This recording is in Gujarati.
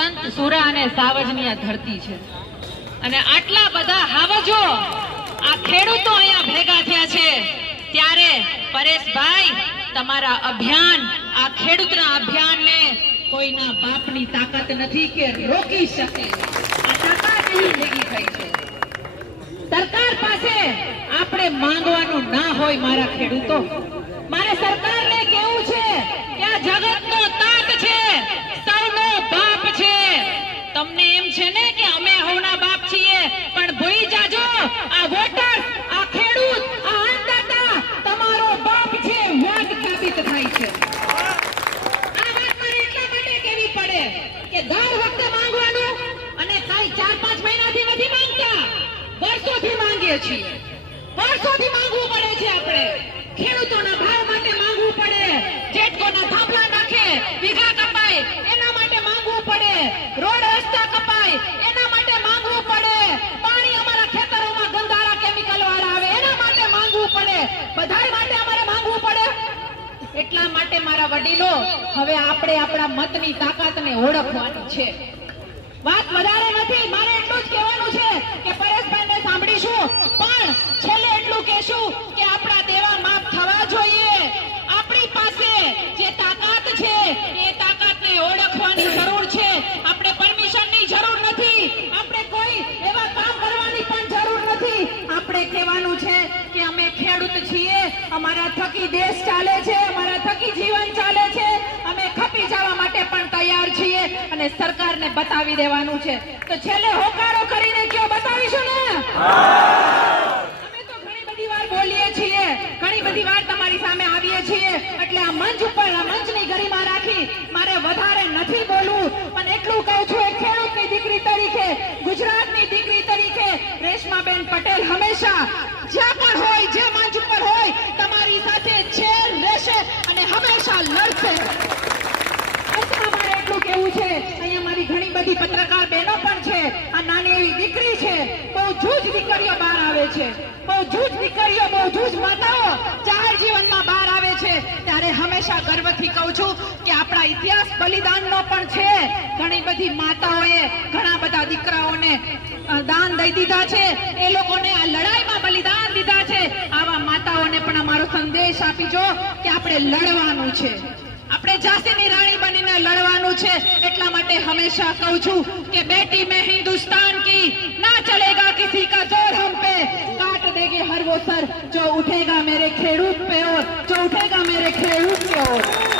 સંત સુરા અને સાવજની આ ધરતી છે અને આટલા બધા હાવજો આ ખેડૂતો અહીંયા ભેગા થયા છે ત્યારે પરેશભાઈ તમારા અભિયાન આ ખેડૂતના અભિયાનને કોઈના બાપની તાકાત નથી કે રોકી શકે આ તાકાત એવી ભેગી થઈ છે સરકાર પાસે આપણે માંગવાનું ના હોય મારા ખેડૂતો મારે સરકારને કેવું છે કે આ જગતનો તાત છે સૌનો બાપ છે તમને એમ છે ને કે અમે હવના બાપ છીએ પણ ભૂલી જાજો આ વોટર આ ખેડૂત આ અન્નદાતા તમારો બાપ છે વાત સાબિત થાય છે આ વાત મારે એટલા માટે કેવી પડે કે દર વખતે માંગવાનું અને કાઈ 4-5 મહિનાથી નથી માંગતા વર્ષોથી માંગીએ છીએ વર્ષોથી માંગવું પડે છે આપણે ખેડૂતોના ભાવ માટે માંગવું પડે જેટકોના થાંભલા નાખે વીઘા કપાય એના માટે માંગવું પડે રોડ રસ્તા કપાય એના માટે માંગવું પડે પાણી અમારા ખેતરોમાં ગંધારા કેમિકલ વાળા આવે એના માટે માંગવું પડે બધાય માટે અમારે માંગવું પડે એટલા માટે મારા વડીલો હવે આપણે આપણા મતની તાકાતને ઓળખવાની છે વાત વધારે નથી મારે એટલું જ કહેવાનું છે કે પરેશભાઈને સાંભળીશું પણ છેલ્લે એટલું કહેશું કે આપણા દેવા માફ થવા જોઈએ આપણી પાસે જે તાકાત છે એ તાકાતને ઓળખવાની જરૂર છે આપણે પરમિશનની જરૂર નથી આપણે કોઈ એવા કામ કરવાની પણ જરૂર નથી આપણે કહેવાનું છે કે અમે ખેડૂત છીએ અમારા થકી દેશ ચાલે છે અમારા થકી જીવન ચાલે છે અમે ખપી જવા માટે પણ તૈયાર છીએ અને સરકારને બતાવી દેવાનું છે તો છેલ્લે હોકારો કરીને કયો બતાવીશું ને અમે તો ઘણી બધી વાર બોલીએ છીએ ઘણી બધી વાર તમારી સામે આવીએ છીએ એટલે આ મંચ ઉપર આ મંચની ગરિમા રાખી મારે વધારે નથી બોલવું પણ એટલું કહું છું એક ખેડૂતની દીકરી તરીકે ગુજરાતની દીકરી તરીકે રેશમાબેન પટેલ હંમેશા જ્યાં પણ હોય જે મંચ ઉપર હોય તમારી સાથે છે રહેશે અને હંમેશા લડશે એટલું કેવું છે અહીંયા મારી ઘણી બધી પત્રકાર બહેનો પણ છે આ નાની એવી દીકરી છે બહુ જૂજ દીકરીઓ બહાર આવે છે બહુ જૂજ દીકરીઓ બહુ જૂજ માતાઓ જાહેર જીવનમાં બહાર આવે છે ત્યારે હંમેશા ગર્વથી કહું છું કે આપણા ઇતિહાસ બલિદાનનો પણ છે ઘણી બધી માતાઓએ ઘણા બધા દીકરાઓને દાન દઈ દીધા છે એ લોકોને આ લડાઈમાં બલિદાન દીધા છે આવા માતાઓને પણ અમારો સંદેશ આપીજો કે આપણે લડવાનું છે આપણે ઝાંસીની રાણી બનીને લડવાનું છે એટલા માટે હંમેશા કહું છું કે બેટી મેં હિન્દુસ્તાન કી ના ચલેગા કિસી કા જોર હમ पे काट देंगे हर वो सर जो उठेगा मेरे खेडूत पे और जो उठेगा मेरे खेडूत पे और